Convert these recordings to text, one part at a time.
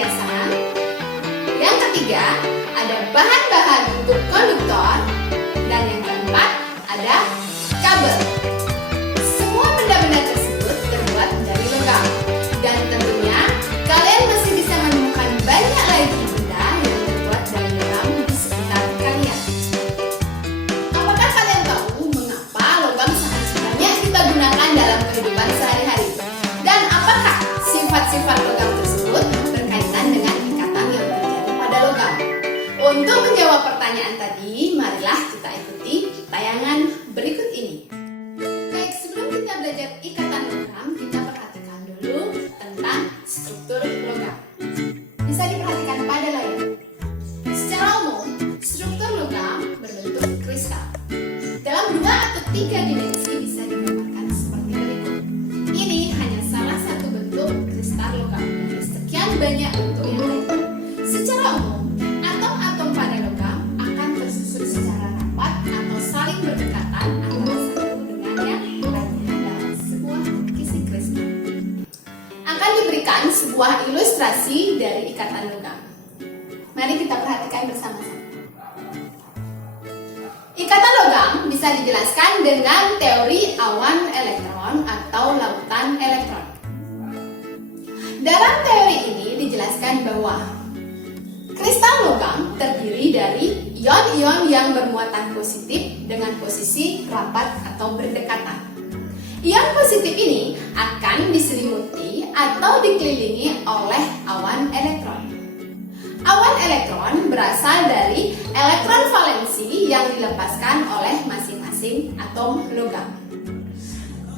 perhiasan. Yang ketiga, ada bahan-bahan untuk konduktor. Dan yang keempat, ada kabel. Semua benda-benda tersebut terbuat dari logam. Dan tentunya, kalian masih bisa menemukan banyak lagi benda yang terbuat dari logam di sekitar kalian. Apakah kalian tahu mengapa logam sangat banyak kita gunakan dalam kehidupan sehari-hari? Dan apakah sifat-sifat logam tersebut berkaitan dengan ikatan yang terjadi pada logam? Untuk menjawab pertanyaan tadi, marilah kita ikuti tayangan berikut ini. Baik, sebelum kita belajar ikatan logam, kita perhatikan dulu tentang struktur logam. Bisa diperhatikan pada layar. Secara umum, struktur logam berbentuk kristal. Dalam 2 atau 3 dimensi bisa digambarkan seperti berikut. Ini hanya salah satu bentuk kristal logam dari sekian banyak bentuk yang lainnya. Secara umum, atom-atom pada logam akan tersusun secara rapat atau saling berdekatan antara satu dengan yang lainnya dalam sebuah kisi kristal. Akan diberikan sebuah ilustrasi dari ikatan logam. Mari kita perhatikan bersama-sama. Ikatan logam bisa dijelaskan dengan teori awan elektron atau lautan elektron. Dalam teori ini dijelaskan bahwa kristal logam terdiri dari ion-ion yang bermuatan positif dengan posisi rapat atau berdekatan. Ion positif ini akan diselimuti atau dikelilingi oleh awan elektron. Awan elektron berasal dari elektron valensi yang dilepaskan oleh masing-masing atom logam.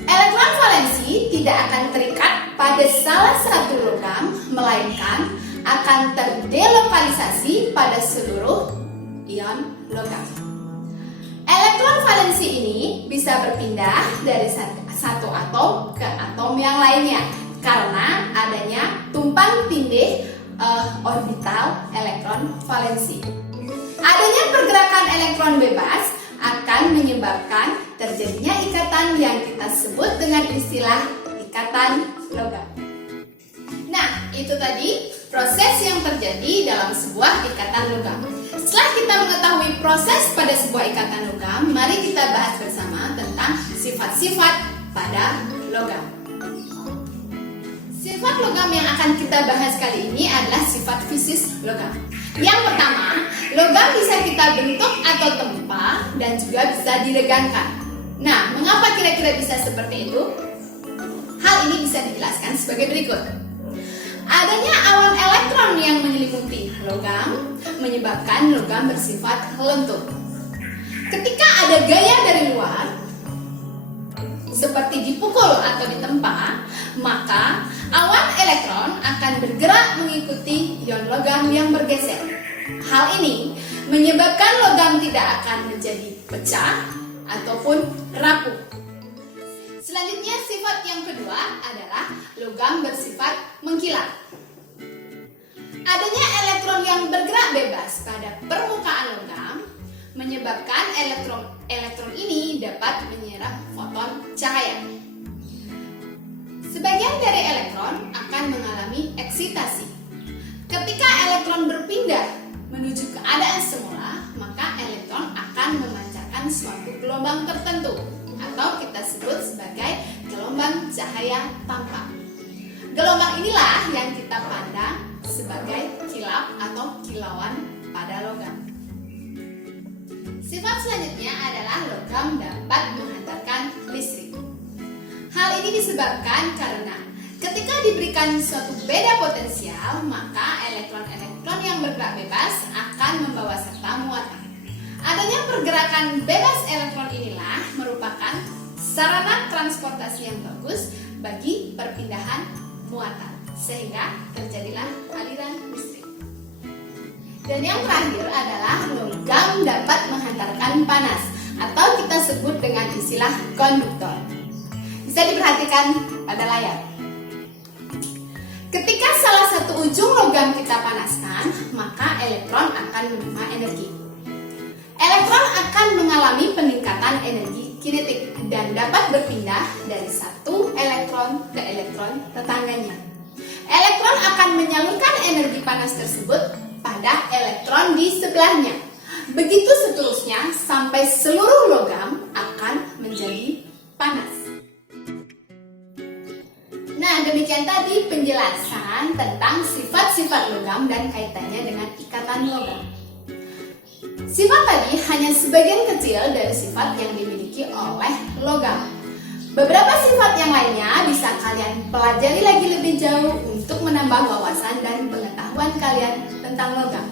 Elektron valensi tidak akan terikat pada salah satu logam, melainkan akan terdelokalisasi pada seluruh ion logam. Elektron valensi ini bisa berpindah dari satu atom ke atom yang lainnya karena adanya tumpang tindih orbital elektron valensi. Adanya pergerakan elektron bebas akan menyebabkan terjadinya ikatan yang kita sebut dengan istilah ikatan logam. Nah, itu tadi proses yang terjadi dalam sebuah ikatan logam. Setelah kita mengetahui proses pada sebuah ikatan logam, mari kita bahas bersama tentang sifat-sifat pada logam. Sifat logam yang akan kita bahas kali ini adalah sifat fisis logam. Yang pertama, logam bisa kita bentuk atau tempa dan juga bisa diregangkan. Nah, mengapa kira-kira bisa seperti itu? Hal ini bisa dijelaskan sebagai berikut. Adanya awan elektron yang menyelimuti logam menyebabkan logam bersifat lentur. Ketika ada gaya dari luar, seperti dipukul atau ditempa, maka awan elektron akan bergerak mengikuti ion logam yang bergeser. Hal ini menyebabkan logam tidak akan menjadi pecah ataupun rapuh. Selanjutnya, sifat yang kedua adalah logam bersifat mengkilat. Adanya elektron yang bergerak bebas pada permukaan logam menyebabkan elektron ini dapat menyerap foton cahaya. Sebagian dari elektron akan mengalami eksitasi. Ketika elektron berpindah menuju keadaan semula, maka elektron akan memancarkan suatu gelombang tertentu atau kita sebut sebagai gelombang cahaya tampak. Gelombang inilah yang kita pandang sebagai kilap atau kilauan pada logam. Sifat selanjutnya adalah logam dapat menghantarkan listrik. Hal ini disebabkan karena ketika diberikan suatu beda potensial, maka elektron-elektron yang bergerak bebas akan membawa serta muatan. Adanya pergerakan bebas elektron inilah merupakan sarana transportasi yang bagus bagi perpindahan muatan, sehingga terjadilah aliran listrik. Dan yang terakhir adalah logam dapat menghantarkan panas atau kita sebut dengan istilah konduktor. Bisa diperhatikan pada layar. Ketika salah satu ujung logam kita panaskan, maka elektron akan menerima energi. Elektron akan mengalami peningkatan energi kinetik dan dapat berpindah dari satu elektron ke elektron tetangganya. Elektron akan menyalurkan energi panas tersebut pada elektron di sebelahnya. Begitu seterusnya sampai seluruh logam akan menjadi panas. Nah, demikian tadi penjelasan tentang sifat-sifat logam dan kaitannya dengan ikatan logam. Sifat tadi hanya sebagian kecil dari sifat yang dimiliki oleh logam. Beberapa sifat yang lainnya bisa kalian pelajari lagi lebih jauh untuk menambah wawasan dan pengetahuan kalian tentang logam.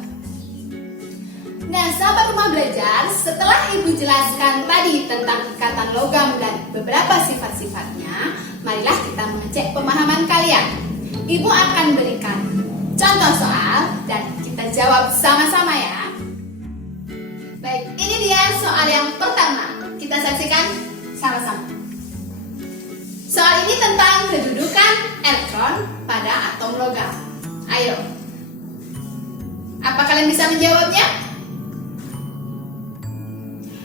Nah, sahabat rumah belajar, setelah Ibu jelaskan tadi tentang ikatan logam dan beberapa sifat-sifatnya, marilah kita mengecek pemahaman kalian. Ibu akan berikan contoh soal dan kita jawab sama-sama ya. Baik, ini dia soal yang pertama. Kita saksikan sama-sama. Soal ini tentang kedudukan elektron pada atom logam. Ayo. Apa kalian bisa menjawabnya?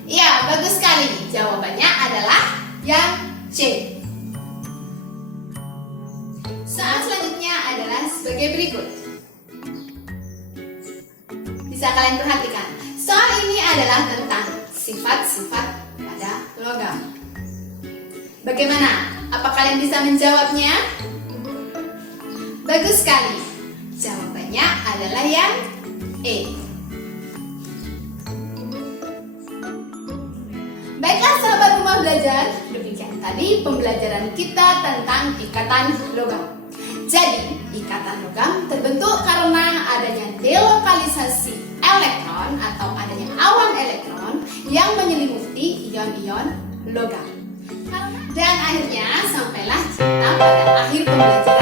Ya, bagus sekali. Jawabannya adalah yang C. Soal selanjutnya adalah sebagai berikut. Bisa kalian perhatikan. Soal ini adalah tentang sifat-sifat pada logam. Bagaimana? Apa kalian bisa menjawabnya? Bagus sekali. Jawabannya adalah yang E. Baiklah sahabat rumah belajar, demikian tadi pembelajaran kita tentang ikatan logam. Jadi, ikatan logam terbentuk karena adanya delokalisasi elektron atau adanya awan elektron yang menyelimuti ion-ion logam. Dan akhirnya sampailah kita pada akhir pembelajaran